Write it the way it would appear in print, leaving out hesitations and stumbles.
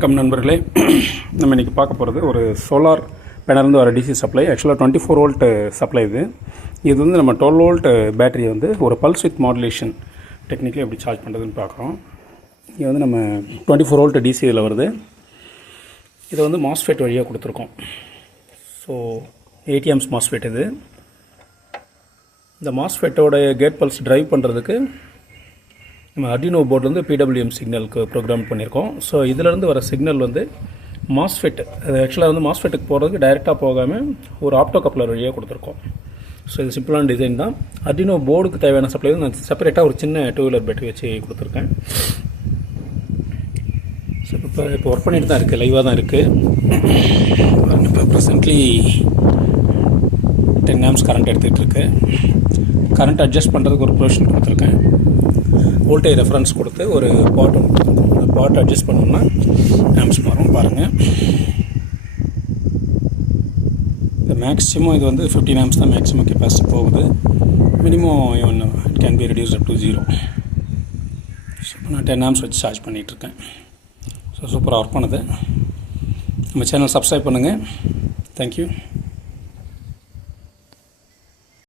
வணக்கம் நண்பர்களே. நம்ம இன்றைக்கி பார்க்க போகிறது ஒரு சோலார் பேனலேருந்து வர டிசி சப்ளை. ஆக்சுவலாக 24 வோல்ட் சப்ளை இது வந்து நம்ம 12 வோல்ட் பேட்டரியை வந்து ஒரு பல்ஸ் வித் மாடுலேஷன் டெக்னிக்கில் எப்படி சார்ஜ் பண்ணுறதுன்னு பார்க்குறோம். இது வந்து நம்ம 24 வோல்ட் டிசி இதில் வருது. இதை வந்து மாஸ்ஃபெட் வழியாக கொடுத்துருக்கோம். ஸோ 80 ஆம்ஸ் மாஸ்ஃபெட் இது. இந்த மாஸ்ஃபெட்டோட கேட் பல்ஸ் ட்ரைவ் பண்ணுறதுக்கு நம்ம அர்டினோ போர்ட்லேருந்து PWM சிக்னலுக்கு ப்ரோக்ராம் பண்ணியிருக்கோம். ஸோ இதிலேருந்து வர சிக்னல் வந்து மாஸ்ஃபெட், அது ஆக்சுவலாக வந்து மாஸ்ஃபெட்டுக்கு போகிறதுக்கு டைரெக்டாக போகாமல் ஒரு ஆப்டோ கப்ளர் வழியாக கொடுத்துருக்கோம். ஸோ இது சிம்பிளான டிசைன் தான். அர்டினோ போர்டுக்கு தேவையான சப்ளை வந்து நான் செப்பரேட்டாக ஒரு சின்ன 2 வீலர் பேட்டரி வச்சு கொடுத்துருக்கேன். ஸோ இப்போ ஒர்க் பண்ணிட்டு தான் இருக்குது, லைவாக தான் இருக்குது. இப்போ ப்ரெசென்ட்லி 10 ஆம்ஸ் கரண்ட் எடுத்துகிட்டு இருக்கு. கரண்ட் அட்ஜஸ்ட் பண்ணுறதுக்கு ஒரு ப்ரொவிஷன் கொடுத்துருக்கேன். வோல்டேஜ் ரெஃபரன்ஸ் கொடுத்து ஒரு பாட் ஒன்று கொடுத்துருக்கோம். அந்த பாட் அட்ஜஸ்ட் பண்ணோம்னா ஆம்ஸ் மாறும். பாருங்கள், இந்த மேக்ஸிமம் இது வந்து 15 ஆம்ஸ் தான் மேக்ஸிமம் கெப்பாசிட்டி போகுது. Minimum it can be reduced up to 0. So இப்போ நான் 10 ஆம்ஸ் வச்சு சார்ஜ் பண்ணிகிட்ருக்கேன். ஸோ சூப்பராக ஒர்க் பண்ணுது. நம்ம சேனல் சப்ஸ்கிரைப் பண்ணுங்கள். தேங்க்யூ.